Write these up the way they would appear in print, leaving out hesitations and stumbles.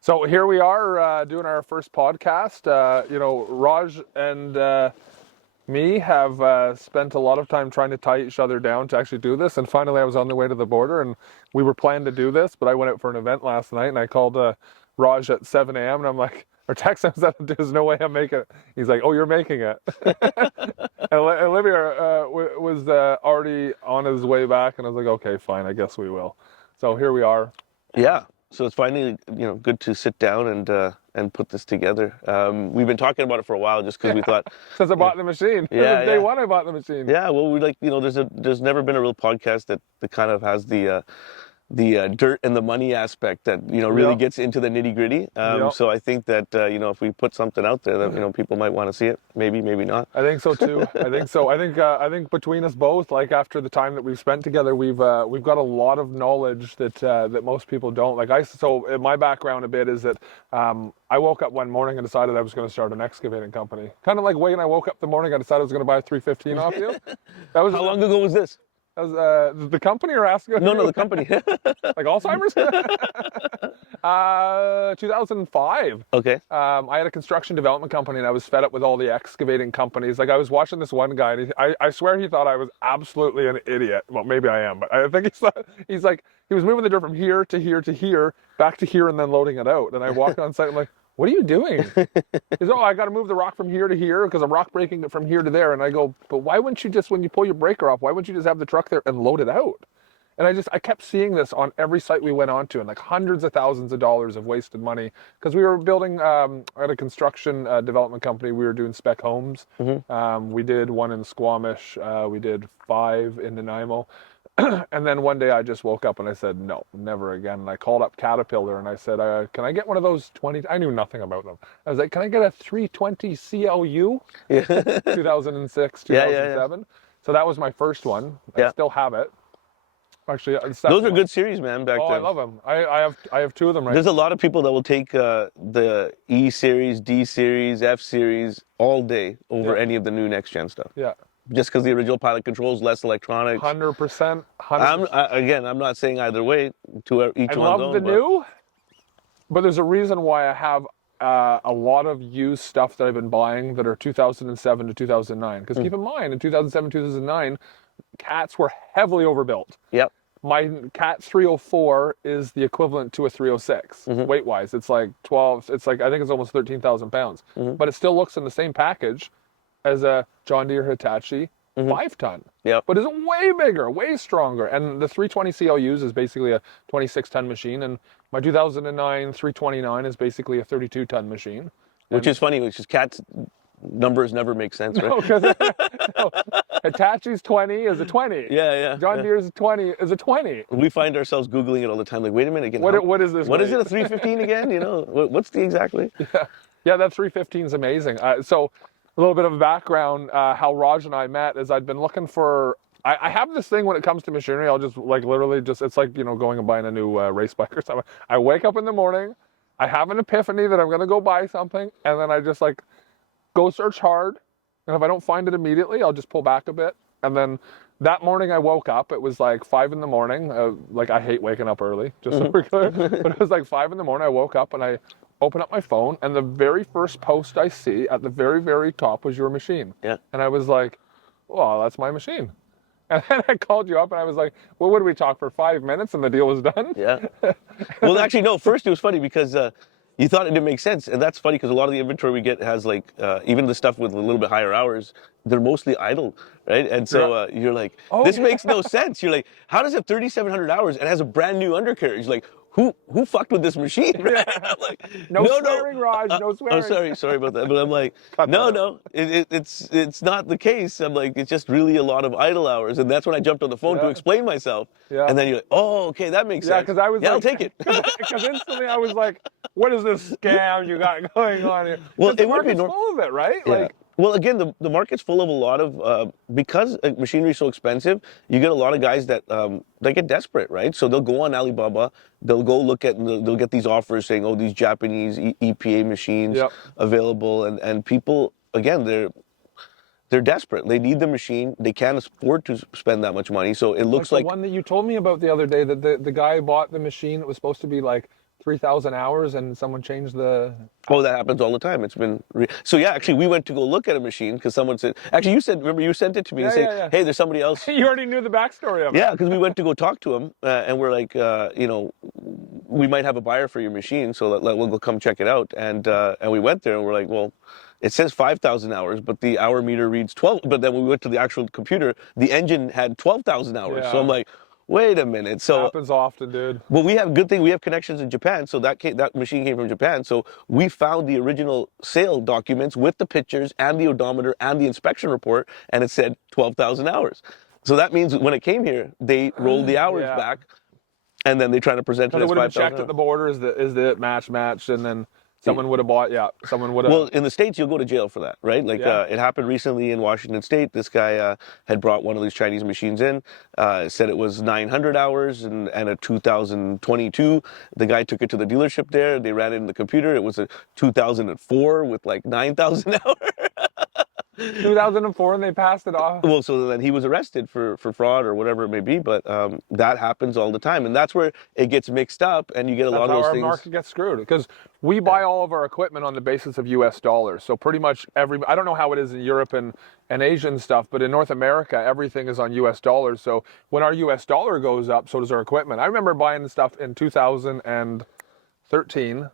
So here we are doing our first podcast. Raj and me have spent a lot of time trying to tie each other down to actually do this. And finally, I was on the way to the border, and we were planning to do this. But I went out for an event last night, and I called Raj at 7 a.m. and I'm like, or text him, said, "There's no way I'm making it." He's like, "Oh, you're making it." And Olivia was already on his way back, and I was like, "Okay, fine, I guess we will." So here we are. Yeah. So it's finally, good to sit down and put this together. We've been talking about it for a while, just because we thought since I bought the machine. Yeah, Day one I bought the machine. Yeah. Well, we there's never been a real podcast that kind of has the dirt and the money aspect that really gets into the nitty gritty. So I think that if we put something out there that people might want to see it, maybe not. I think so too. I think so. I think between us both, like after the time that we've spent together, we've got a lot of knowledge that most people don't. So my background a bit is that I woke up one morning and decided I was going to start an excavating company. Kind of like when I woke up the morning, I decided I was going to buy a 315 off you. How long ago was this? That was the company or asking? No, the company. Like Alzheimer's? 2005. Okay. I had a construction development company, and I was fed up with all the excavating companies. Like I was watching this one guy, and I swear he thought I was absolutely an idiot. Well, maybe I am, but I think he's like, he was moving the dirt from here to here to here, back to here, and then loading it out. And I walked on site, I'm like, "What are you doing?" He's, "Oh, I got to move the rock from here to here because I'm rock breaking it from here to there." And I go, "But why wouldn't you just, when you pull your breaker off, why wouldn't you just have the truck there and load it out?" And I kept seeing this on every site we went on to, and like hundreds of thousands of dollars of wasted money, because we were building at a construction development company. We were doing spec homes. Mm-hmm. We did one in Squamish. We did 5 in Nanaimo. And then one day I just woke up and I said, "No, never again." And I called up Caterpillar and I said, "Can I get one of those 20?" I knew nothing about them. I was like, "Can I get a 320 CLU?" Yeah. 2006, 2007. Yeah. So that was my first one. I still have it. Actually, those are good series, man. Back then. I love them. I have 2 of them right There's now. A lot of people that will take the E series, D series, F series all day over any of the new next gen stuff. Yeah. Just because the original pilot controls, less electronics. 100%. I'm not saying either way. To each one's own. I love the new, but there's a reason why I have a lot of used stuff that I've been buying that are 2007 to 2009. Because keep in mind, in 2007, 2009, Cats were heavily overbuilt. Yep. My Cat 304 is the equivalent to a 306 weight-wise. It's like 12. It's like, I think it's almost 13,000 pounds. But it still looks in the same package as a John Deere Hitachi 5-ton. Yep. But it's way bigger, way stronger. And the 320 CLUs is basically a 26-ton machine. And my 2009 329 is basically a 32-ton machine. Which is funny, which is Cat's numbers never make sense, right? No, Hitachi's 20 is a 20. Yeah. John Deere's 20 is a 20. We find ourselves Googling it all the time. Like, wait a minute again. What is this? What is it, a 315 again? What's the exactly? Yeah, that 315 is amazing. So a little bit of background, how Raj and I met is I'd been looking for, I have this thing when it comes to machinery. I'll just it's like, going and buying a new race bike or something. I wake up in the morning, I have an epiphany that I'm going to go buy something, and then I just go search hard. And if I don't find it immediately, I'll just pull back a bit. And then that morning I woke up, it was like 5 in the morning. I hate waking up early, just so we're clear. But it was like 5 in the morning. I woke up and I opened up my phone, and the very first post I see at the very, very top was your machine. Yeah. And I was like, "Well, that's my machine." And then I called you up and I was like, "Well, what did we talk for 5 minutes?" And the deal was done. Yeah. Well, actually, no. First, it was funny because you thought it didn't make sense. And that's funny because a lot of the inventory we get has even the stuff with a little bit higher hours, they're mostly idle, right? And so you're like, this makes no sense. You're like, how does it have 3,700 hours and has a brand new undercarriage? Like, who fucked with this machine? Right? I'm like, no swearing, Raj, no swearing. Oh, sorry about that. But I'm like, no, it's not the case. I'm like, it's just really a lot of idle hours. And that's when I jumped on the phone to explain myself. Yeah. And then you're like, "Oh, okay, that makes sense." Yeah, because I was I'll take it. Because instantly I was like, "What is this scam you got going on here?" Well, the market's full of it, right? Yeah. Well, again, the market's full of a lot of, because machinery is so expensive, you get a lot of guys that they get desperate, right? So they'll go on Alibaba, they'll go look at, they'll get these offers saying, "Oh, these Japanese EPA machines available," and people, again, they're desperate. They need the machine. They can't afford to spend that much money. So it looks like the one that you told me about the other day, that the guy bought the machine. It was supposed to be like 3,000 hours and someone changed the. Oh, that happens all the time. It's been so yeah. Actually, we went to go look at a machine because someone said. Actually, you said. Remember, you sent it to me and Yeah, say, yeah, yeah. "Hey, there's somebody else." You already knew the backstory of it. Yeah, because we went to go talk to him, and we're like, we might have a buyer for your machine, so we'll go come check it out. And we went there, and we're like, well, it says 5,000 hours, but the hour meter reads 12. But then when we went to the actual computer, the engine had 12,000 hours. So Yeah. I'm like, wait a minute. So Happens often, dude. well, we have good thing. We have connections in Japan, so that machine came from Japan. So we found the original sale documents with the pictures and the odometer and the inspection report, and it said 12,000 hours. So that means when it came here, they rolled the hours Yeah. back, and then they try to present it Because it as would have been 5,000. checked at the border, is the matched, and then someone would have bought, someone would have. Well, in the States, you'll go to jail for that, right? Like, Yeah. it happened recently in Washington State. This guy had brought one of these Chinese machines in, said it was 900 hours and a 2022. The guy took it to the dealership there. They ran it in the computer. It was a 2004 with like 9,000 hours. 2004, and they passed it off. Well, so then he was arrested for fraud or whatever it may be, but that happens all the time. And that's where it gets mixed up, and you get a lot of That's how those our things. market gets screwed, because we buy all of our equipment on the basis of U.S. dollars. So pretty much I don't know how it is in Europe and Asia and stuff, but in North America, everything is on U.S. dollars. So when our U.S. dollar goes up, so does our equipment. I remember buying stuff in 2013.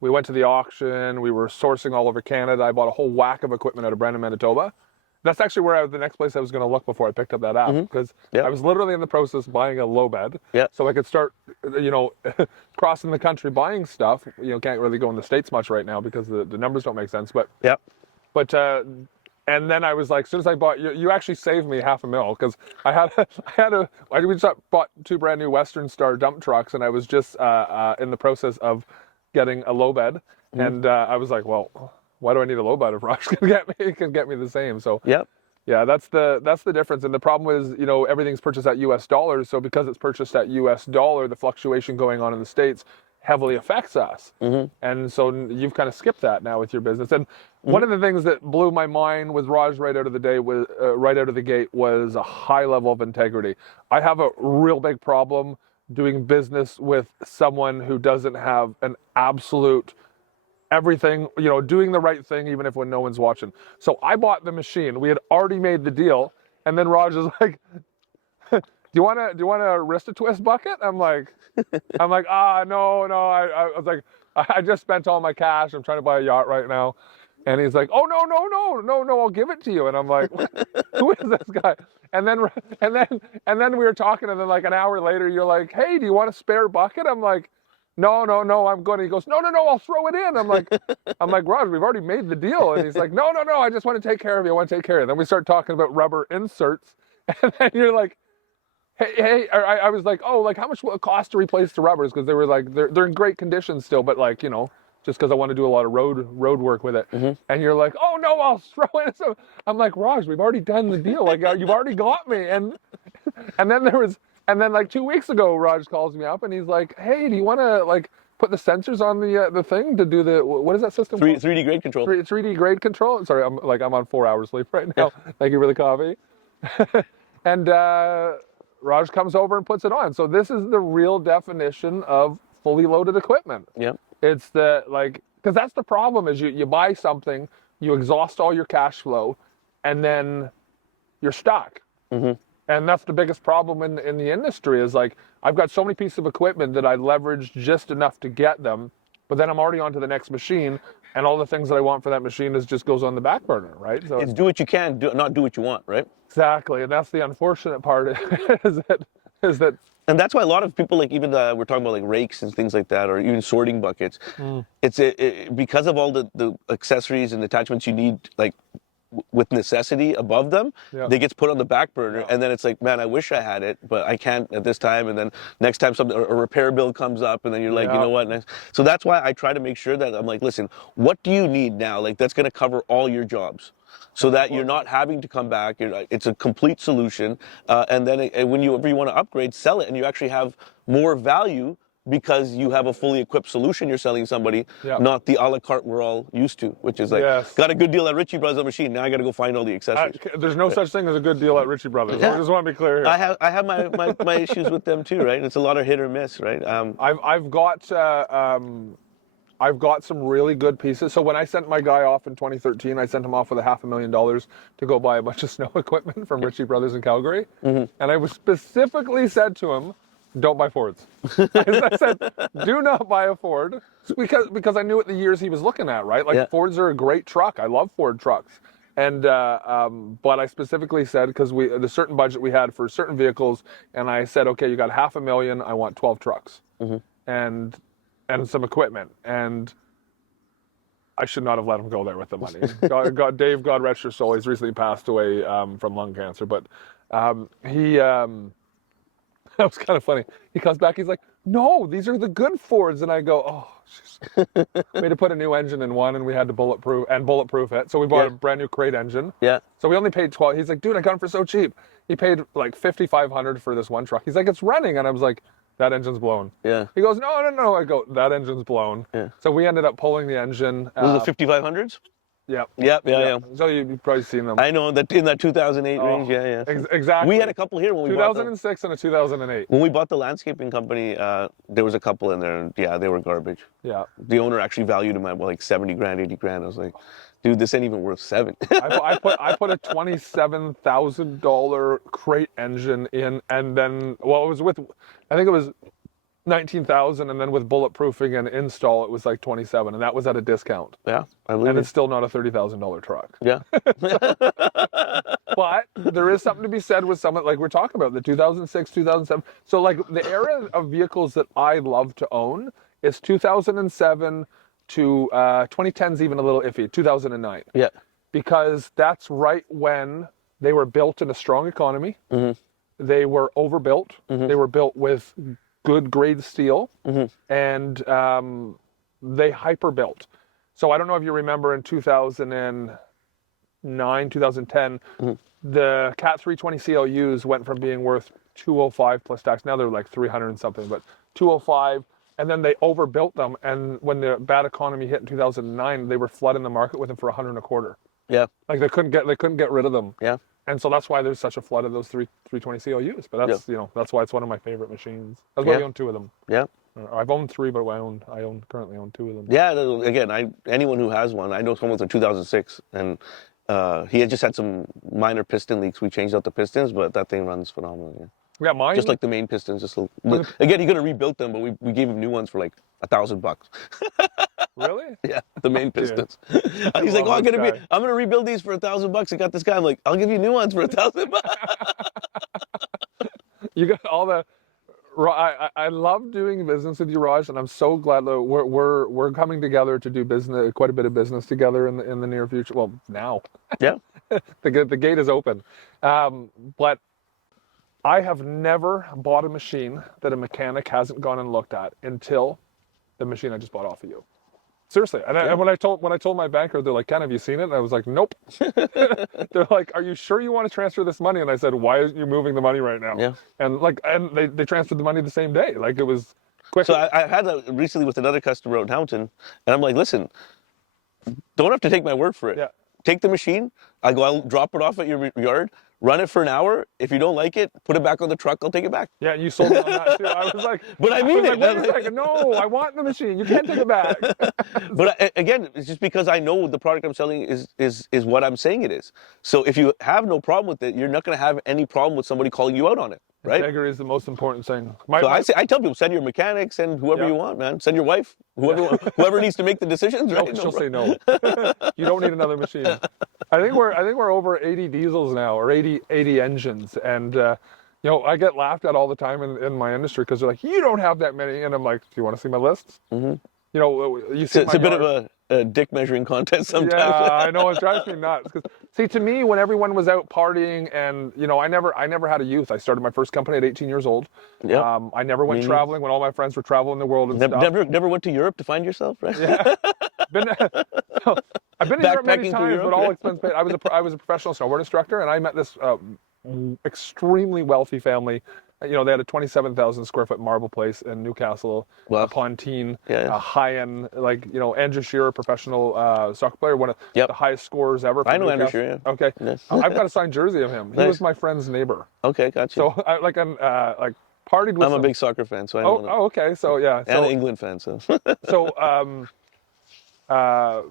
We went to the auction. We were sourcing all over Canada. I bought a whole whack of equipment out of Brandon, Manitoba. That's actually the next place I was going to look before I picked up that app, because Yep. I was literally in the process of buying a low bed, Yep. so I could start, crossing the country buying stuff. Can't really go in the States much right now because the numbers don't make sense. But Yep. and then I was like, as soon as I bought, you actually saved me $500,000, because we just bought 2 brand new Western Star dump trucks, and I was just in the process of getting a low bed, and I was like, well, why do I need a low bed if Raj can get me the same? So Yep. yeah, that's the difference. And the problem is, everything's purchased at U.S. dollars. So because it's purchased at U.S. dollar, the fluctuation going on in the States heavily affects us. And so you've kind of skipped that now with your business. And one of the things that blew my mind with Raj right out of the gate was a high level of integrity. I have a real big problem doing business with someone who doesn't have an absolute everything, doing the right thing, even if when no one's watching. So I bought the machine. We had already made the deal. And then Raj is like, do you want a wrist twist bucket? I'm like, no. I was like, I just spent all my cash. I'm trying to buy a yacht right now. And he's like, oh, no, I'll give it to you. And I'm like, who is this guy? And then we were talking, and then like an hour later, you're like, hey, do you want a spare bucket? I'm like, no, I'm good. And he goes, no, I'll throw it in. I'm like, Raj, we've already made the deal. And he's like, no, I just want to take care of you. I want to take care of you. Then we start talking about rubber inserts, and then you're like, hey, I was like, oh, like how much will it cost to replace the rubbers? Because they were like, they're in great condition still, but like, just because I want to do a lot of road work with it. And you're like, oh no, I'll throw it. So I'm like, Raj, we've already done the deal. Like you've already got me. And then like 2 weeks ago, Raj calls me up and he's like, hey, do you want to like put the sensors on the thing to do what is that system? 3D grade control. 3D grade control. Sorry, I'm on 4 hours sleep right now. Thank you for the coffee. And Raj comes over and puts it on. So this is the real definition of fully loaded equipment. Yep. It's because that's the problem is you buy something, you exhaust all your cash flow, and then you're stuck. And that's the biggest problem in the industry is like, I've got so many pieces of equipment that I leverage just enough to get them, but then I'm already on to the next machine, and all the things that I want for that machine just goes on the back burner, right? So It's do what you can, not do what you want, right? exactly, and that's the unfortunate part is that. And that's why a lot of people, like even we're talking about like rakes and things like that, or even sorting buckets. It's because of all the accessories and attachments you need, like with necessity above them, they gets put on the back burner, and then it's like, man, I wish I had it, but I can't at this time. And then next time a repair bill comes up, and then you're like, you know what? Next. So that's why I try to make sure that I'm like, listen, what do you need now? Like that's going to cover all your jobs. So that you're not having to come back. It's a complete solution. And then whenever you want to upgrade, sell it, and you actually have more value because you have a fully equipped solution you're selling somebody, Yeah. not the a la carte we're all used to, which is like, Yes. got a good deal at Ritchie Brothers machine. Now I got to go find all the accessories. There's no such thing as a good deal at Ritchie Brothers. I just want to be clear here. I have my issues with them too, right? It's a lot of hit or miss, right? I've got some really good pieces. So when I sent my guy off in 2013, I sent him off with $500,000 to go buy a bunch of snow equipment from Ritchie Brothers in Calgary. And I was specifically said to him, don't buy Fords. I said, do not buy a Ford, because I knew what the years he was looking at, right? Like Fords are a great truck. I love Ford trucks. And but I specifically said, because the certain budget we had for certain vehicles, and I said, okay, you got $500,000. I want 12 trucks and some equipment. And I should not have let him go there with the money. Dave, God rest your soul, he's recently passed away from lung cancer. But that was kind of funny. He comes back, he's like, no, these are the good Fords. And I go, oh, jeez. We had to put a new engine in one, and we had to bulletproof it. So we bought a brand new crate engine. Yeah. So we only paid 12. He's like, dude, I got them for so cheap. He paid like $5,500 for this one truck. He's like, it's running. And I was like, that engine's blown. Yeah. He goes, no. I go, that engine's blown. Yeah. So we ended up pulling the engine. Was it 5500s? Yeah. Yeah. So you've probably seen them. I know that in that 2008 range. Yeah. Exactly. We had a couple here when we 2006 and a 2008. When we bought the landscaping company, there was a couple in there, and yeah, they were garbage. Yeah. The owner actually valued them at like 70 grand, 80 grand. I was like, dude, this ain't even worth seven. I put a $27,000 crate engine in, and then I think it was 19,000, and then with bulletproofing and install, it was like 27, and that was at a discount. Yeah, I believe and it. it's still not a $30,000 truck. Yeah. But there is something to be said with some, like we're talking about, the 2006, 2007. So like the era of vehicles that I love to own is 2007 to 2010's even a little iffy, 2009. Yeah. Because that's right when they were built in a strong economy. They were overbuilt. They were built with good grade steel, and they hyper-built. So I don't know if you remember in 2009, 2010, the Cat 320 CLUs went from being worth 205 plus tax. Now they're like 300 and something, but 205, and then they overbuilt them. And when the bad economy hit in 2009, they were flooding the market with them for 100 and a quarter. Yeah. Like they couldn't get rid of them. Yeah. And so that's why there's such a flood of those 320 CLUs. But that's that's why it's one of my favorite machines. That's why we own two of them. Yeah. I've owned three, but I currently own two of them. Yeah. Again, anyone who has one, I know someone with a 2006, and he had just had some minor piston leaks. We changed out the pistons, but that thing runs phenomenally. Yeah. Yeah, mine. Just like the main pistons. Again, he could have rebuilt them, but we gave him new ones for like $1,000. Really? Yeah, the main pistons. He's like, I'm gonna rebuild these for $1,000. I got this guy. I'm like, I'll give you new ones for $1,000. You got all the. I love doing business with you, Raj, and I'm so glad that we're coming together to do business, quite a bit of business together in the near future. Well, now. Yeah. The gate is open, but I have never bought a machine that a mechanic hasn't gone and looked at until the machine I just bought off of you. Seriously, and when I told my banker, they're like, "Ken, have you seen it?" And I was like, "Nope." They're like, "Are you sure you want to transfer this money?" And I said, "Why aren't you moving the money right now?" Yeah. And they transferred the money the same day. Like it was quick. So I had that recently with another customer out in Hamilton, and I'm like, "Listen, don't have to take my word for it. Yeah. Take the machine. I'll drop it off at your yard. Run it for an hour. If you don't like it, put it back on the truck. I'll take it back." Yeah, you sold me on that too. I was like, but I mean it. Wait a second. No, I want the machine. You can't take it back. But again, it's just because I know the product I'm selling is what I'm saying it is. So if you have no problem with it, you're not going to have any problem with somebody calling you out on it, right? Integrity is the most important thing. I tell people, send your mechanics and whoever you want, man. Send your wife, whoever needs to make the decisions. Right? No, she'll say no. You don't need another machine. I think we're over 80 diesels now, or 80 engines, and I get laughed at all the time in my industry because they're like, "You don't have that many," and I'm like, "Do you want to see my list?" You see, it's a bit of a dick measuring contest sometimes. Yeah, I know, it drives me nuts. Because see, to me, when everyone was out partying, and I never had a youth. I started my first company at 18 years old. Yeah. I never went traveling when all my friends were traveling the world and stuff. Never went to Europe to find yourself, right? Yeah. I've been to Europe many times, Europe, but all expense paid. I was a professional snowboard instructor, and I met this extremely wealthy family you know, they had a 27,000 square foot marble place in Newcastle Wow. upon Teen, Yeah. a high end, like, you know, Andrew Shearer, professional soccer player, one of Yep. the highest scorers ever. I From know Andrew Newcastle. Shearer, yeah. Okay, Yes. I've got a signed jersey of him. He Nice. was my friend's neighbor, Okay, gotcha. so I like partied with. I'm a some, big soccer fan, so I know that. oh, okay, so yeah, And so an England fan, so. so uh,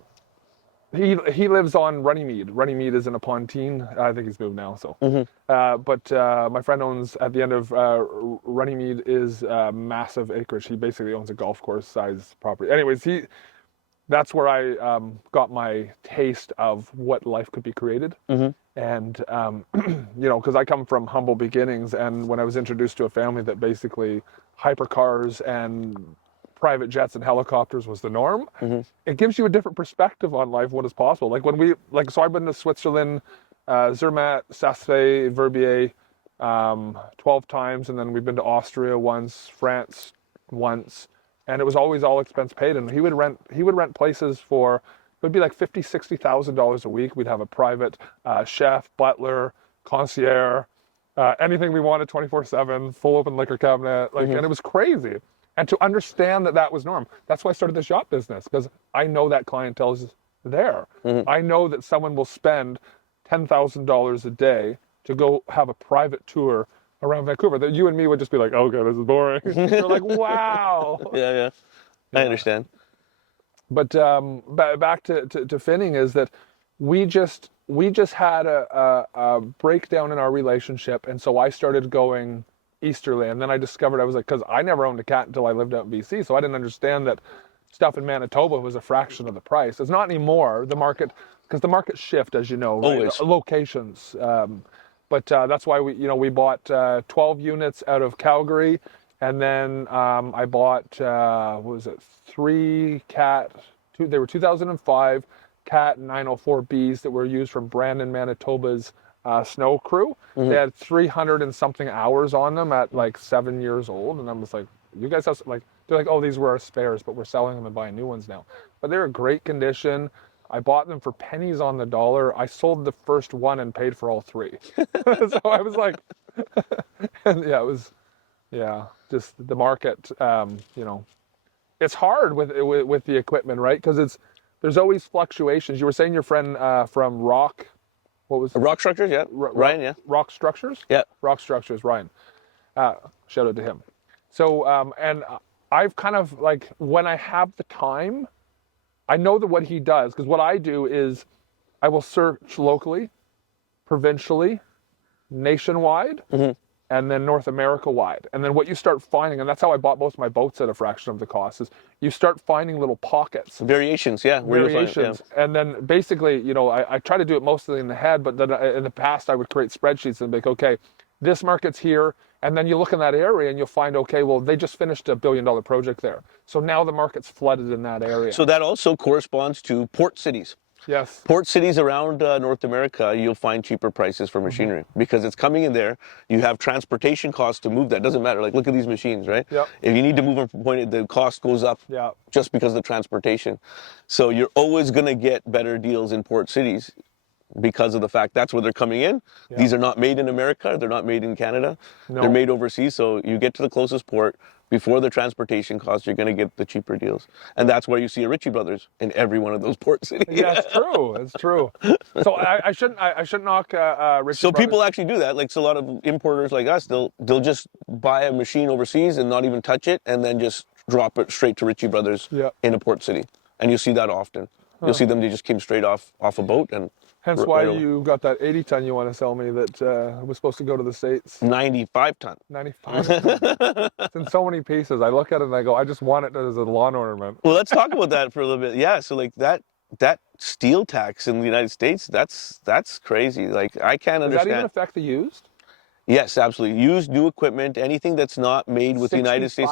he lives on Runnymede. Runnymede is in a Pontine. I think he's moved now. So, but my friend owns at the end of Runnymede is massive acreage. He basically owns a golf course size property. Anyways, that's where I got my taste of what life could be created. And you know, because I come from humble beginnings, and when I was introduced to a family that basically hypercars and private jets and helicopters was the norm, it gives you a different perspective on life, what is possible. Like so I've been to Switzerland, Zermatt, Sassfay, Verbier, 12 times, and then we've been to Austria once, France once, and it was always all expense paid. And he would rent places for, it would be like $50,000-$60,000 a week. We'd have a private chef, butler, concierge, anything we wanted 24/7, full open liquor cabinet, like, and it was crazy. And to understand that was norm, that's why I started this yacht business, because I know that clientele's there. I know that someone will spend $10,000 a day to go have a private tour around Vancouver. That you and me would just be like, okay, this is boring. You're like, wow. Yeah. I understand. But back to Finning is that we just had a breakdown in our relationship, and so I started going easterly, and then I discovered I was like, because I never owned a cat until I lived out in BC, so I didn't understand that stuff in Manitoba was a fraction of the price. It's not anymore. The market, because the markets shift, as you know, right? Always. Locations. But that's why we bought 12 units out of Calgary, and then I bought what was it, 3 cat. They were 2005 cat 904Bs that were used from Brandon, Manitoba's snow crew. They had 300 and something hours on them at like 7 years old, and I was like, you guys have, like, they're like, oh, these were our spares, but we're selling them and buying new ones now. But they're in great condition. I bought them for pennies on the dollar. I sold the first one and paid for all 3. So I was like, and yeah, it was, yeah, just the market. You know, it's hard with the equipment, right? Because there's always fluctuations. You were saying your friend from Rock. What was Rock Structures, yeah. Ryan, yeah. Rock Structures? Yeah. Rock Structures, Ryan. Shout out to him. So, and I've kind of, like, when I have the time, I know that what he does, because what I do is I will search locally, provincially, nationwide, and then North America wide. And then what you start finding, and that's how I bought most of my boats at a fraction of the cost, is you start finding little pockets. Variations, yeah. Variations. And then basically, you know, I try to do it mostly in the head, but then in the past I would create spreadsheets and be like, okay, this market's here. And then you look in that area and you'll find, okay, well, they just finished $1 billion project there. So now the market's flooded in that area. So that also corresponds to port cities. Yes. Port cities around North America, you'll find cheaper prices for machinery because it's coming in there. You have transportation costs to move that. Doesn't matter. Like, look at these machines, right? Yep. If you need to move them from point A, the cost goes up just because of the transportation. So you're always going to get better deals in port cities because of the fact that's where they're coming in. Yeah. These are not made in America. They're not made in Canada. No. They're made overseas. So you get to the closest port. Before the transportation costs, you're going to get the cheaper deals. And that's where you see a Ritchie Brothers in every one of those port cities. Yeah, it's true. It's true. So I shouldn't knock Ritchie So Brothers. people actually do that. Like, so a lot of importers like us, they'll just buy a machine overseas and not even touch it, and then just drop it straight to Ritchie Brothers in a port city. And you'll see that often. You'll see them, they just came straight off a boat. And hence why you got that 80-ton you want to sell me that was supposed to go to the States. 95 ton. 95 ton. It's in so many pieces. I look at it and I go, I just want it as a lawn ornament. Well, let's talk about that for a little bit. Yeah, so like that steel tax in the United States, that's crazy. Like, I can't understand. Does that even affect the used? Yes, absolutely. Used new equipment, anything that's not made with the United States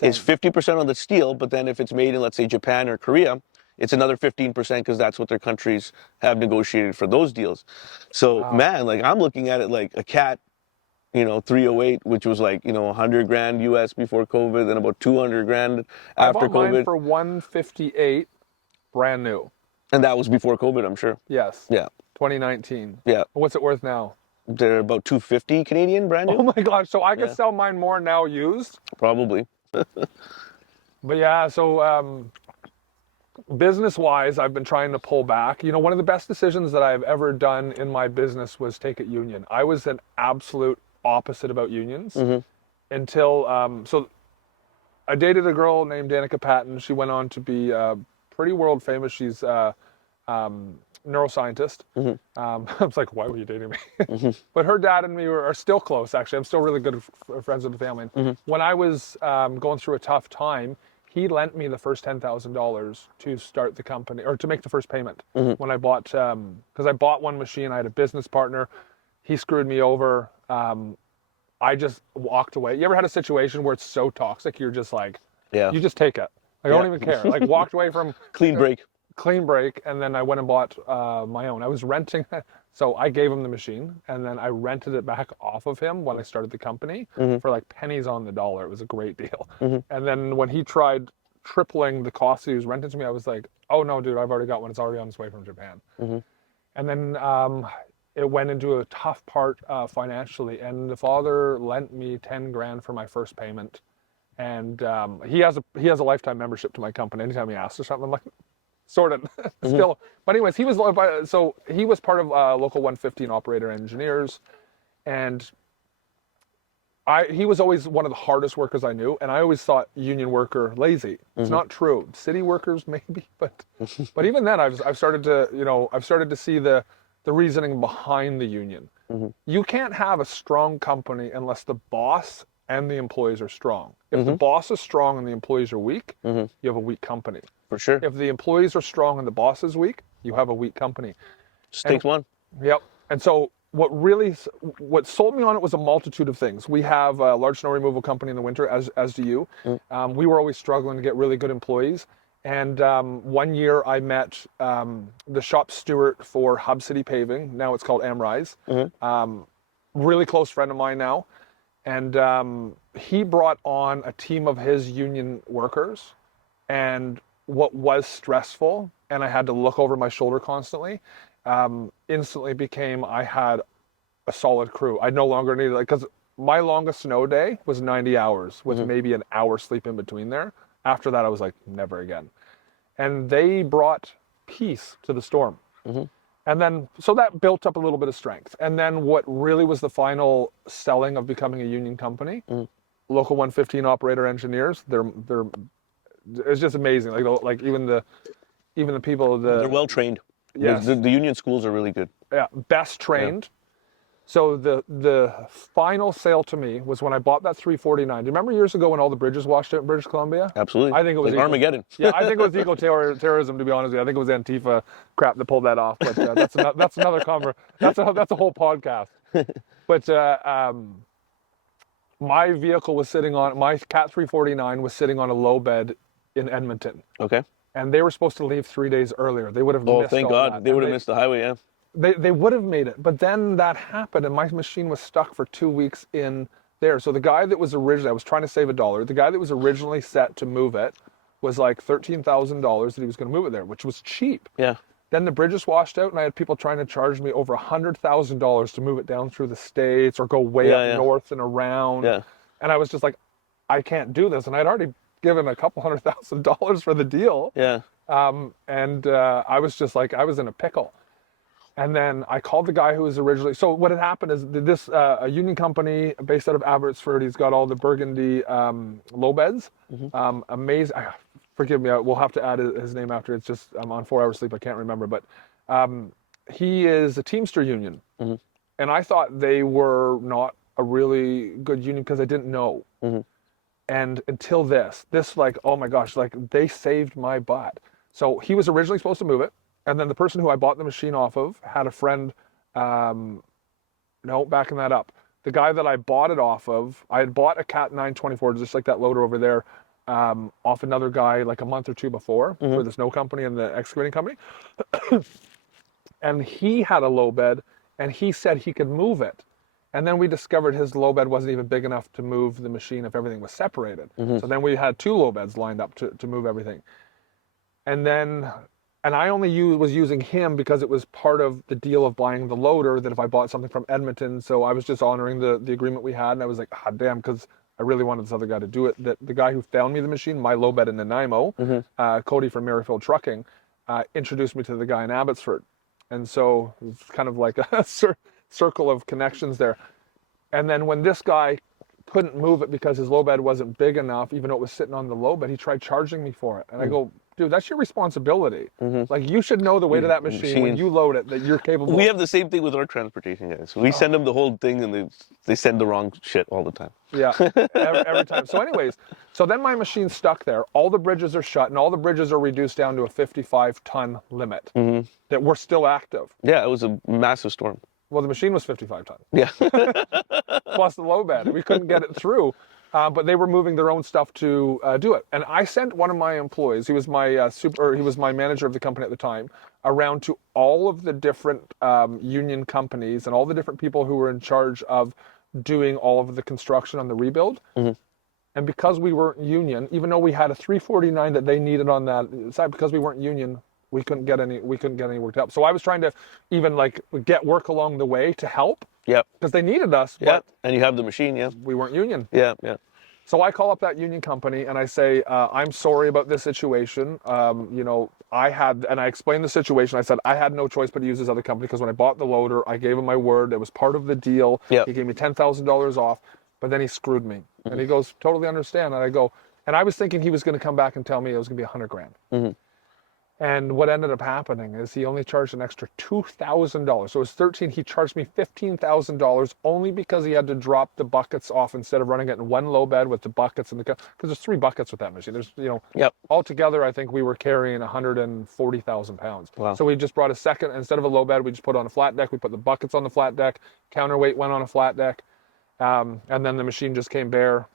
is 50% on the steel, but then if it's made in, let's say, Japan or Korea, it's another 15% because that's what their countries have negotiated for those deals. So, man, like, I'm looking at it like a Cat, 308, which was like, $100,000 US before COVID, and about $200,000 after I bought COVID. mine for $158, brand new. And that was before COVID, I'm sure. Yes. Yeah. 2019. Yeah. What's it worth now? They're about 250 Canadian, brand Oh new. my gosh! So I could Yeah. sell mine more now used. Probably. But yeah, so business-wise, I've been trying to pull back. You know, one of the best decisions that I've ever done in my business was take it union. I was an absolute opposite about unions until so I dated a girl named Danica Patton. She went on to be pretty world famous. She's neuroscientist. I was like, why were you dating me? But her dad and me are still close, actually. I'm still really good friends with the family. When I was going through a tough time, he lent me the first $10,000 to start the company, or to make the first payment. When I bought, because I bought one machine, I had a business partner. He screwed me over. I just walked away. You ever had a situation where it's so toxic, you're just like, Yeah. you just take it. Like, I don't even care. Like, walked away from Clean break. clean break, and then I went and bought my own. I was renting, so I gave him the machine, and then I rented it back off of him when I started the company for like pennies on the dollar. It was a great deal. And then when he tried tripling the cost he was renting to me, I was like, oh no, dude, I've already got one. It's already on its way from Japan. And then it went into a tough part financially, and the father lent me 10 grand for my first payment. And he has a lifetime membership to my company. Anytime he asks for something, I'm like, sort of still. But anyways, he was part of local 115 operator engineers, and he was always one of the hardest workers I knew, and I always thought union worker lazy. It's not true. City workers maybe, but even then I've started to see the reasoning behind the union. You can't have a strong company unless the boss and the employees are strong. If the boss is strong and the employees are weak, you have a weak company. For sure. If the employees are strong and the boss is weak, you have a weak company. Just takes one. Yep. And so what sold me on it was a multitude of things. We have a large snow removal company in the winter, as do you. We were always struggling to get really good employees. And one year I met the shop steward for Hub City Paving. Now it's called Amrise. Really close friend of mine now. And he brought on a team of his union workers. And what was stressful, and I had to look over my shoulder constantly, instantly became I had a solid crew. I no longer needed, because my longest snow day was 90 hours with maybe an hour sleep in between there. After that, I was like, never again. And they brought peace to the storm. And then, so that built up a little bit of strength. And then what really was the final selling of becoming a union company, local 115 operator engineers, it's just amazing. Like even the people, They're well trained. Yes. The union schools are really good. Yeah, best trained. Yeah. So the final sale to me was when I bought that 349. Do you remember years ago when all the bridges washed out in British Columbia? Absolutely. I think it was like Armageddon. Yeah, I think it was eco-terrorism, to be honest with you. I think it was Antifa crap that pulled that off. But that's another that's a whole podcast. But my vehicle was my Cat 349 was sitting on a low bed in Edmonton. Okay. And they were supposed to leave 3 days earlier. They would have missed thank all God. that. They would have missed the highway, yeah. They would have made it. But then that happened, and my machine was stuck for 2 weeks in there. So the guy that was originally, I was trying to save $1. The guy that was originally set to move it was like $13,000 that he was going to move it there, which was cheap. Yeah. Then the bridges washed out, and I had people trying to charge me over $100,000 to move it down through the States or go way up north and around. Yeah. And I was just like, I can't do this. And I'd already given a couple $100,000 for the deal. Yeah. I was just like, I was in a pickle. And then I called the guy who was originally, so what had happened is this, a union company based out of Abbotsford, he's got all the Burgundy low beds. Amazing. Forgive me, we'll have to add his name after. It's just, I'm on 4 hours sleep, I can't remember. But he is a Teamster union. And I thought they were not a really good union because I didn't know. And until this like, oh my gosh, like they saved my butt. So he was originally supposed to move it. And then the person who I bought the machine off of had a friend, no, backing that up. The guy that I bought it off of, I had bought a Cat 924, just like that loader over there, off another guy like a month or two before for the snow company and the excavating company. And he had a low bed, and he said he could move it. And then we discovered his low bed wasn't even big enough to move the machine if everything was separated. So then we had 2 low beds lined up to move everything. And then And I only was using him because it was part of the deal of buying the loader, that if I bought something from Edmonton, so I was just honoring the agreement we had, and I was like, ah, damn, because I really wanted this other guy to do it. That the guy who found me the machine, my low bed in Nanaimo, Cody from Merrifield Trucking, introduced me to the guy in Abbotsford. And so it's kind of like a circle of connections there. And then when this guy couldn't move it because his low bed wasn't big enough, even though it was sitting on the low bed, he tried charging me for it. And I go, dude, that's your responsibility. Like, you should know the weight of that machine when you load it, that you're capable. We have the same thing with our transportation guys. We send them the whole thing, and they send the wrong shit all the time. Yeah, every time. So anyways, so then my machine's stuck there. All the bridges are shut, and all the bridges are reduced down to a 55-ton limit that were still active. Yeah, it was a massive storm. Well, the machine was 55 tons. Yeah. Plus the low bed. We couldn't get it through, but they were moving their own stuff to do it. And I sent one of my employees, he was my he was my manager of the company at the time, around to all of the different union companies and all the different people who were in charge of doing all of the construction on the rebuild. And because we weren't union, even though we had a 349 that they needed on that side, because we weren't union, we couldn't get any worked up. So I was trying to even like get work along the way to help. Yep. Because they needed us. Yeah. And you have the machine, yeah. We weren't union. Yeah, yeah. So I call up that union company and I say, I'm sorry about this situation. You know, and I explained the situation. I said, I had no choice but to use this other company because when I bought the loader, I gave him my word. It was part of the deal. Yep. He gave me $10,000 off, but then he screwed me. And he goes, totally understand. And I go, and I was thinking he was going to come back and tell me it was going to be $100,000. And what ended up happening is he only charged an extra $2,000. So it was 13. He charged me $15,000 only because he had to drop the buckets off instead of running it in one low bed with the buckets and because there's 3 buckets with that machine. There's, you know, altogether, I think we were carrying 140,000 pounds. Wow. So we just brought a second, instead of a low bed, we just put on a flat deck. We put the buckets on the flat deck. Counterweight went on a flat deck. And then the machine just came bare.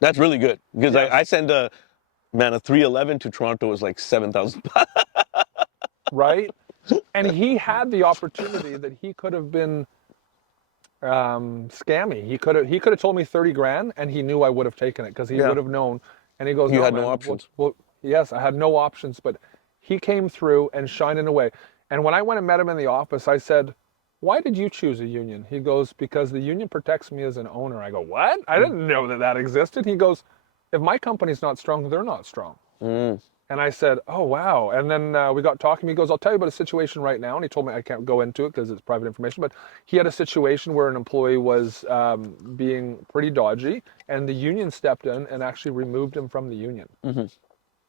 That's really good because I send a 311 to Toronto was like 7,000. Right? And he had the opportunity that he could have been scammy. He could have told me 30 grand and he knew I would have taken it because he would have known. And he goes, You no, had man, no options. Well, yes, I had no options, but he came through and shined in a way. And when I went and met him in the office, I said, why did you choose a union? He goes, because the union protects me as an owner. I go, what? I didn't know that existed. He goes, if my company's not strong, they're not strong. And I said, oh, wow. And then we got talking. He goes, I'll tell you about a situation right now. And he told me I can't go into it because it's private information. But he had a situation where an employee was being pretty dodgy. And the union stepped in and actually removed him from the union.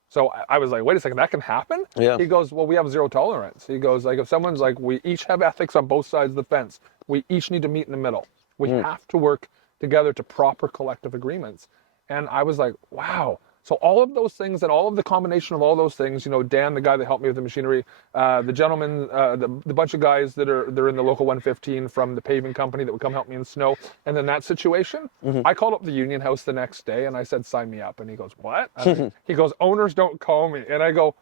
So I was like, wait a second, that can happen? Yeah. He goes, well, we have zero tolerance. He goes, like, if someone's like, we each have ethics on both sides of the fence. We each need to meet in the middle. We have to work together to proper collective agreements. And I was like, wow. So all of those things and all of the combination of all those things, you know, Dan, the guy that helped me with the machinery, the gentleman, the bunch of guys they're in the local 115 from the paving company that would come help me in snow. And then that situation, I called up the union house the next day and I said, sign me up. And he goes, what? He goes, owners don't call me. And I go,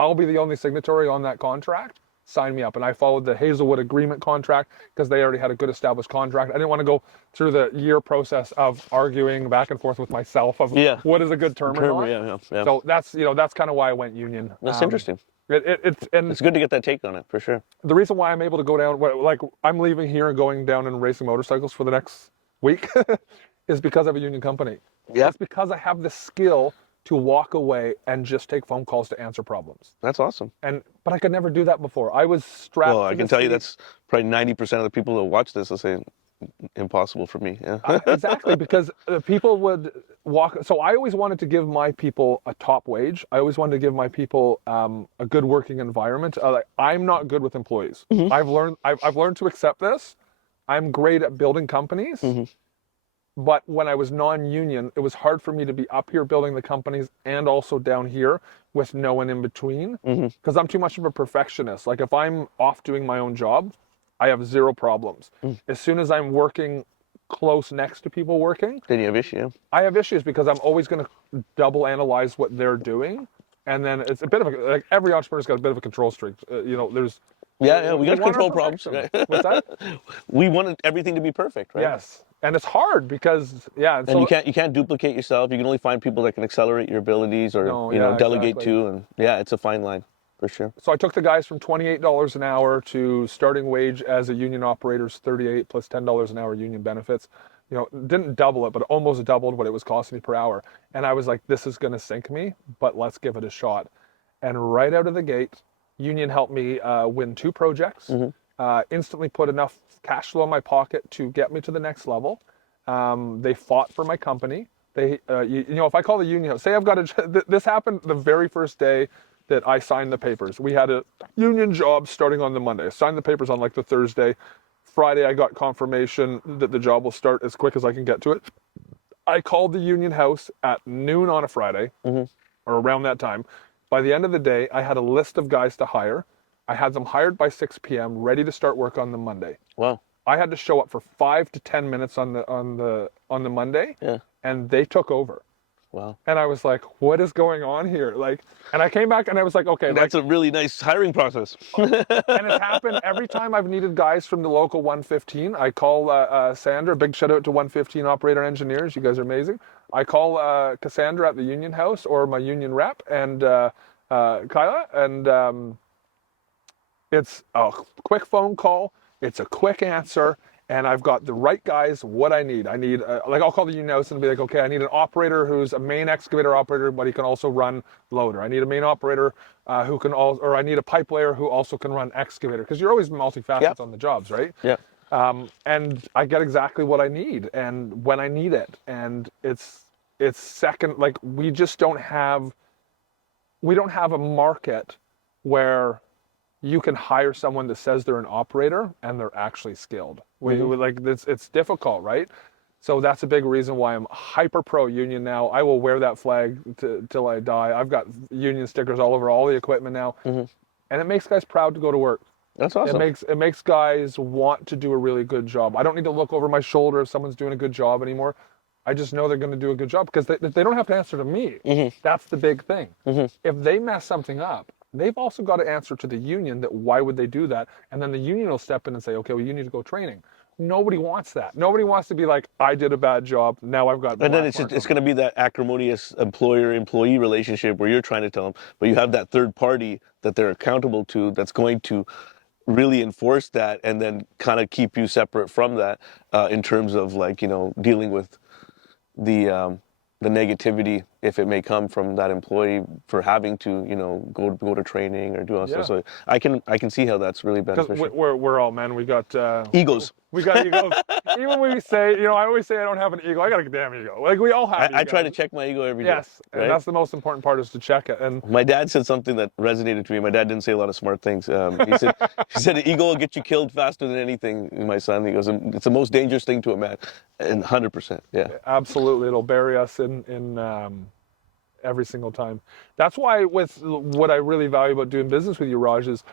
I'll be the only signatory on that contract. Sign me up. And I followed the Hazelwood agreement contract because they already had a good established contract. I didn't want to go through the year process of arguing back and forth with myself of what is a good term or not. Yeah. So that's kind of why I went union. That's interesting. It's good to get that take on it for sure. The reason why I'm able to go down, like I'm leaving here and going down and racing motorcycles for the next week is because I have a union company. Yeah. It's because I have the skill to walk away and just take phone calls to answer problems. That's awesome. But I could never do that before. I was strapped. Well, I can tell you that's probably 90% of the people that watch this will say impossible for me. Yeah. Exactly, because people would walk. So I always wanted to give my people a top wage. I always wanted to give my people a good working environment. I'm not good with employees. I've learned to accept this. I'm great at building companies. But when I was non-union, it was hard for me to be up here building the companies and also down here with no one in between because I'm too much of a perfectionist. Like if I'm off doing my own job, I have zero problems. As soon as I'm working close next to people working, then you have issues. I have issues because I'm always going to double analyze what they're doing. And then it's a bit of like every entrepreneur's got a bit of a control streak. There's we got control problems. Right? What's that? We want everything to be perfect, right? Yes. And it's hard because, and so, you can't duplicate yourself. You can only find people that can accelerate your abilities or delegate to, and it's a fine line. for sure. So I took the guys from $28 an hour to starting wage as a union operator's 38 plus $10 an hour union benefits. You know, didn't double it, but almost doubled what it was costing me per hour. And I was like, this is going to sink me, but let's give it a shot. And right out of the gate, union helped me win 2 projects, instantly put enough cash flow in my pocket to get me to the next level. They fought for my company. They, you know, if I call the union, say I've got a, this happened the very first day that I signed the papers. We had a union job starting on the Monday. I signed the papers on like the Thursday. Friday, I got confirmation that the job will start as quick as I can get to it. I called the union house at noon on a Friday, or around that time. By the end of the day, I had a list of guys to hire. I had them hired by 6 p.m., ready to start work on the Monday. Wow. I had to show up for 5 to 10 minutes on the Monday, and they took over. Wow. And I was like, what is going on here? Like, and I came back and I was like, okay. That's a really nice hiring process. And it's happened every time I've needed guys from the local 115. I call Sandra, big shout out to 115 operator engineers. You guys are amazing. I call Cassandra at the union house or my union rep and Kyla. And it's a quick phone call. It's a quick answer. And I've got the right guys, what I need. I need, like I'll call the union house and be like, okay, I need an operator who's a main excavator operator, but he can also run loader. I need a main operator who can also, or I need a pipe layer who also can run excavator. Because you're always multifaceted on the jobs, right? Yeah. And I get exactly what I need and when I need it. And it's second, like we don't have a market where you can hire someone that says they're an operator and they're actually skilled. Like it's difficult, right? So that's a big reason why I'm hyper pro union now. I will wear that flag till I die. I've got union stickers all over all the equipment now, and it makes guys proud to go to work. That's awesome. It makes guys want to do a really good job. I don't need to look over my shoulder if someone's doing a good job anymore. I just know they're going to do a good job because they don't have to answer to me. That's the big thing. If they mess something up, they've also got to answer to the union that why would they do that? And then the union will step in and say, okay, well, you need to go training. Nobody wants that. Nobody wants to be like, I did a bad job. Now I've got. And then it's going to be that acrimonious employer-employee relationship where you're trying to tell them, but you have that third party that they're accountable to that's going to really enforce that and then kind of keep you separate from that in terms of like, you know, dealing with the negativity if it may come from that employee for having to, you know, go to training or do all stuff. So I can see how that's really beneficial. We're all men. We got egos. We got egos. Even when we say, you know, I always say I don't have an ego. I got a damn ego. Like we all have. I try to check my ego every day. Yes, right? And that's the most important part is to check it. And my dad said something that resonated to me. My dad didn't say a lot of smart things. He said an ego will get you killed faster than anything. My son, he goes, it's the most dangerous thing to a man, and 100%. Yeah, absolutely, it'll bury us in every single time. That's why with what I really value about doing business with you, Raj, is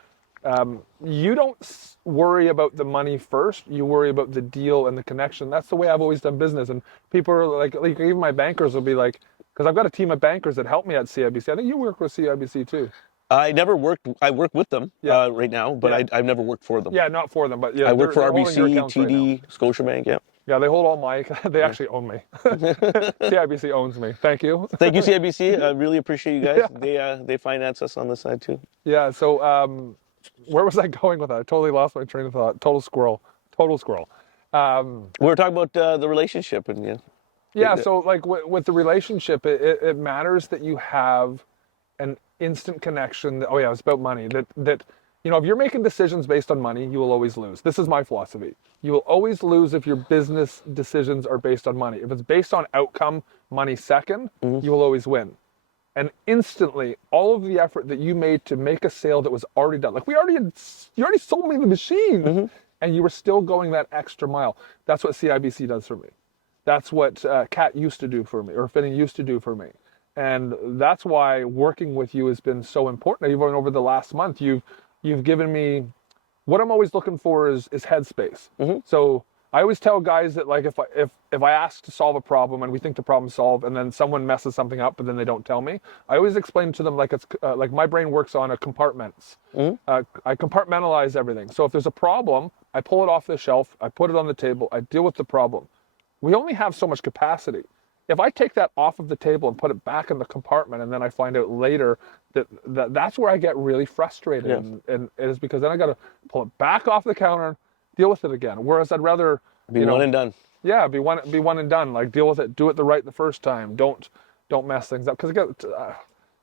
you don't worry about the money first. You worry about the deal and the connection. That's the way I've always done business. And people are like even my bankers will be like, because I've got a team of bankers that help me at CIBC. I think you work with CIBC too. I work with them right now, but I've never worked for them. Yeah, not for them, but yeah. I work for RBC, TD, Scotiabank, Yeah, they hold all my, they actually own me. CIBC owns me. Thank you. Thank you, CIBC. I really appreciate you guys. They finance us on this side too. Yeah, so where was I going with that? I totally lost my train of thought. Total squirrel. We were talking about the relationship. And yeah, so like with the relationship, it matters that you have an instant connection. Oh yeah, it's about money. That you know, if you're making decisions based on money, you will always lose. This is my philosophy. You will always lose if your business decisions are based on money. If it's based on outcome, money second, you will always win. And instantly, all of the effort that you made to make a sale that was already done, like you already sold me the machine, and you were still going that extra mile. That's what CIBC does for me. That's what Kat used to do for me, or Finning used to do for me. And that's why working with you has been so important. Even over the last month, you've given me, what I'm always looking for is headspace. So I always tell guys that like if I ask to solve a problem and we think the problem's solved and then someone messes something up but then they don't tell me, I always explain to them like it's like my brain works on a compartments. I compartmentalize everything. So if there's a problem, I pull it off the shelf, I put it on the table, I deal with the problem. We only have so much capacity. if I take that off of the table and put it back in the compartment, and then I find out later that's where I get really frustrated, Yeah. and it is because then I got to pull it back off the counter, deal with it again. Whereas I'd rather, Be one and done. yeah, be one and done. Like deal with it, do it the first time. Don't mess things up, because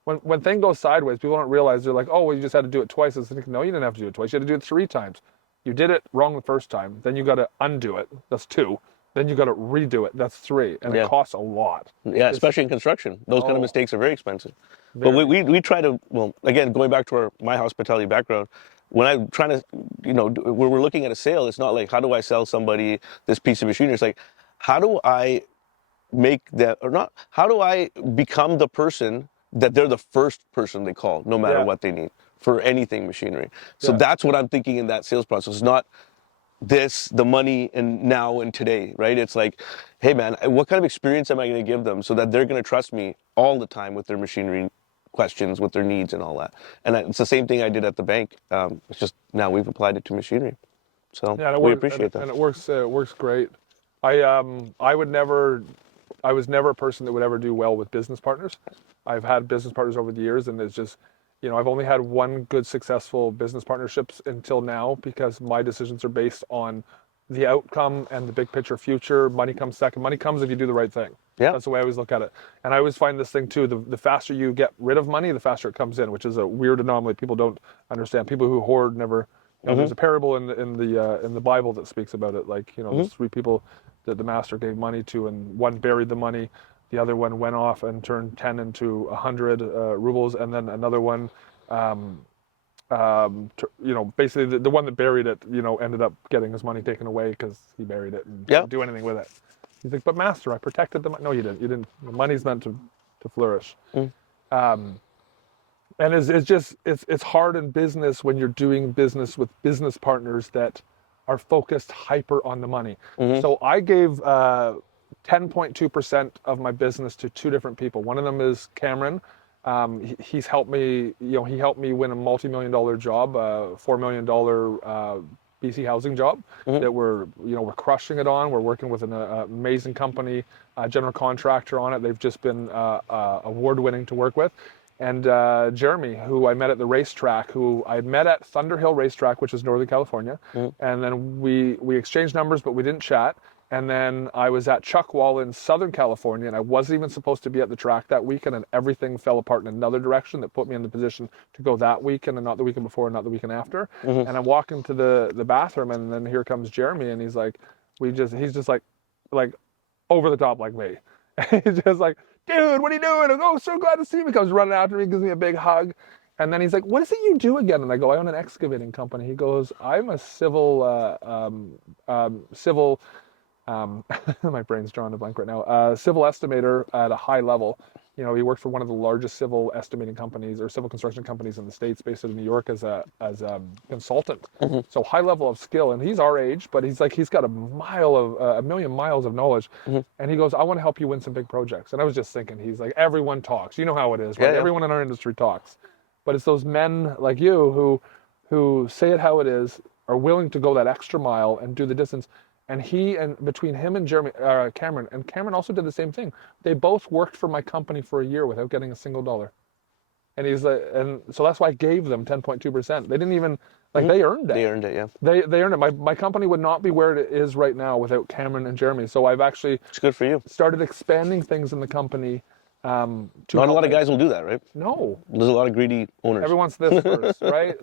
when thing goes sideways, people don't realize. They're like, oh, well, you just had to do it twice. It's like, no, you didn't have to do it twice. You had to do it 3 times. You did it wrong the first time. Then you got to undo it. That's 2. Then you got to redo it. That's 3, and it costs a lot. Yeah, especially in construction, those kind of mistakes are very expensive. But we try to, well, again, going back to my hospitality background, when I'm trying to, when we're looking at a sale, it's not like, how do I sell somebody this piece of machinery? It's like, how do I make that, or not, how do I become the person that they're the first person they call, no matter what they need for anything machinery? So that's what I'm thinking in that sales process, not the money and now and today, right? It's like, hey man, what kind of experience am I going to give them so that they're going to trust me all the time with their machinery questions, with their needs and all that. And it's the same thing I did at the bank. It's just now we've applied it to machinery. So we appreciate that. And it works great. I was never a person that would ever do well with business partners. I've had business partners over the years, and it's just, I've only had one good successful business partnerships until now, because my decisions are based on the outcome and the big picture future. Money comes second. Money comes if you do the right thing. Yeah. That's the way I always look at it. And I always find this thing too, the faster you get rid of money, the faster it comes in, which is a weird anomaly people don't understand. People who hoard never, there's a parable in the Bible that speaks about it. Like, there's 3 people that the master gave money to, and one buried the money. The other one went off and turned 10 into 100 rubles, and then another one, basically the one that buried it, ended up getting his money taken away because he buried it and didn't do anything with it. He's like, but master, I protected the money. No, you didn't. You didn't. The money's meant to flourish. And it's hard in business when you're doing business with business partners that are focused hyper on the money. So I gave 10.2% of my business to 2 different people. One of them is Cameron. He's helped me, he helped me win a multi-million-dollar job, $4 million BC housing job that we're crushing it on. We're working with an amazing company, general contractor on it. They've just been award-winning to work with. And Jeremy, who I met at the racetrack, who I met at Thunderhill Racetrack, which is Northern California. And then we exchanged numbers, but we didn't chat. And then I was at Chuckwall in Southern California, and I wasn't even supposed to be at the track that weekend, and everything fell apart in another direction that put me in the position to go that weekend and not the weekend before and not the weekend after. And I'm walking to the bathroom, and then here comes Jeremy, and he's like, he's just like over the top like me. He's just like, dude, what are you doing? I go, so glad to see you. He comes running after me, gives me a big hug. And then he's like, what is it you do again? And I go, I own an excavating company. He goes, I'm a my brain's drawing a blank right now. Civil estimator at a high level. He worked for one of the largest civil estimating companies or civil construction companies in the States, based out of New York, as a consultant. So high level of skill, and he's our age, but he's got a million miles of knowledge. And he goes, I want to help you win some big projects. And I was just thinking, he's like, everyone talks. You know how it is, right? Everyone in our industry talks, but it's those men like you who say it how it is, are willing to go that extra mile and do the distance. And between him and Cameron, and Cameron also did the same thing. They both worked for my company for a year without getting a single dollar. And he's like, and so that's why I gave them 10.2%. They didn't even they earned it. They earned it, yeah. They earned it. My company would not be where it is right now without Cameron and Jeremy. So I've actually It's good for you. started expanding things in the company. Not a lot of guys will do that, right? No. There's a lot of greedy owners. Everyone wants this first, right?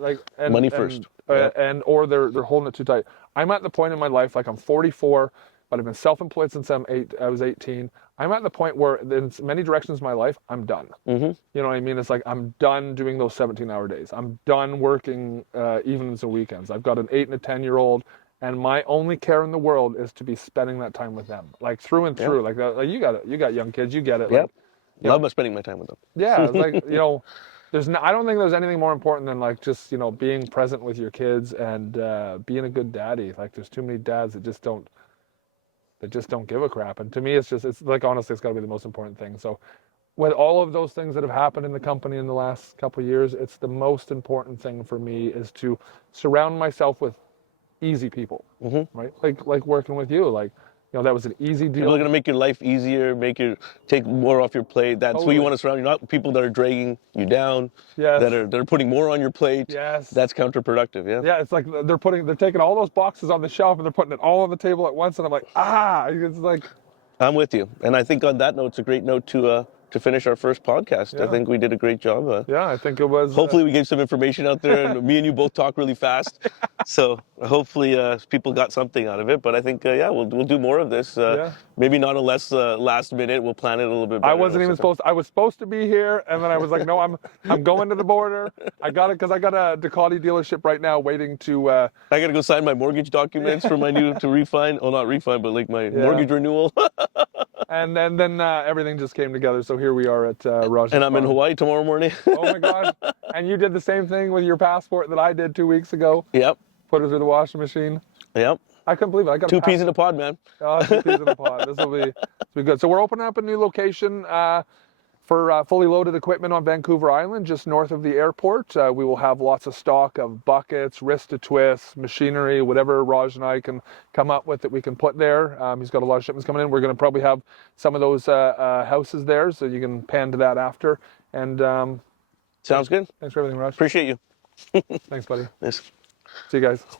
Money first. Or they're holding it too tight. I'm at the point in my life, I'm 44, but I've been self-employed since I was 18. I'm at the point where in many directions of my life, I'm done. You know what I mean? It's like I'm done doing those 17-hour days. I'm done working evenings and weekends. I've got an 8 and a 10-year-old, and my only care in the world is to be spending that time with them, like through and through. Like you got it. You got young kids. You get it. Yep. Love spending my time with them. Yeah, it's like I don't think there's anything more important than just being present with your kids and being a good daddy. Like there's too many dads that just don't give a crap. And to me, it's like, honestly, it's got to be the most important thing. So with all of those things that have happened in the company in the last couple of years, it's the most important thing for me is to surround myself with easy people, right? Like working with you, like that was an easy People are deal. gonna make your life easier, take more off your plate. That's who you Totally. want to surround. You're not people that are dragging you down, Yes. that are putting more on your plate. Yes. That's counterproductive. Yeah. Yeah, it's like they're taking all those boxes on the shelf and they're putting it all on the table at once, and I'm like, it's like, I'm with you, and I think on that note, it's a great note to finish our first podcast. I Yeah. think we did a great job. Yeah, I think it was. Hopefully, we gave some information out there, and me and you both talk really fast. So hopefully, people got something out of it. But I think, we'll do more of this. Yeah. Maybe not unless last minute. We'll plan it a little bit better. I wasn't even supposed. I was supposed to be here, and then I was like, no, I'm going to the border. I got it because I got a Ducati dealership right now waiting to. I gotta go sign my mortgage documents for my new to refine. Oh, not refine, but like my mortgage renewal. And then everything just came together. So here we are at Raj's And I'm in farm. Hawaii tomorrow morning. Oh my God! And you did the same thing with your passport that I did 2 weeks ago. Yep. Put it through the washing machine. Yep. I couldn't believe it. I got Two peas in a pod, man. Two peas in a pod. This will be good. So we're opening up a new location for fully loaded equipment on Vancouver Island, just north of the airport. We will have lots of stock of buckets, wrist to twist, machinery, whatever Raj and I can come up with that we can put there. He's got a lot of shipments coming in. We're going to probably have some of those houses there, so you can pan to that after. And Sounds good. thanks for everything, Raj. Appreciate you. Thanks, buddy. Yes. See you guys.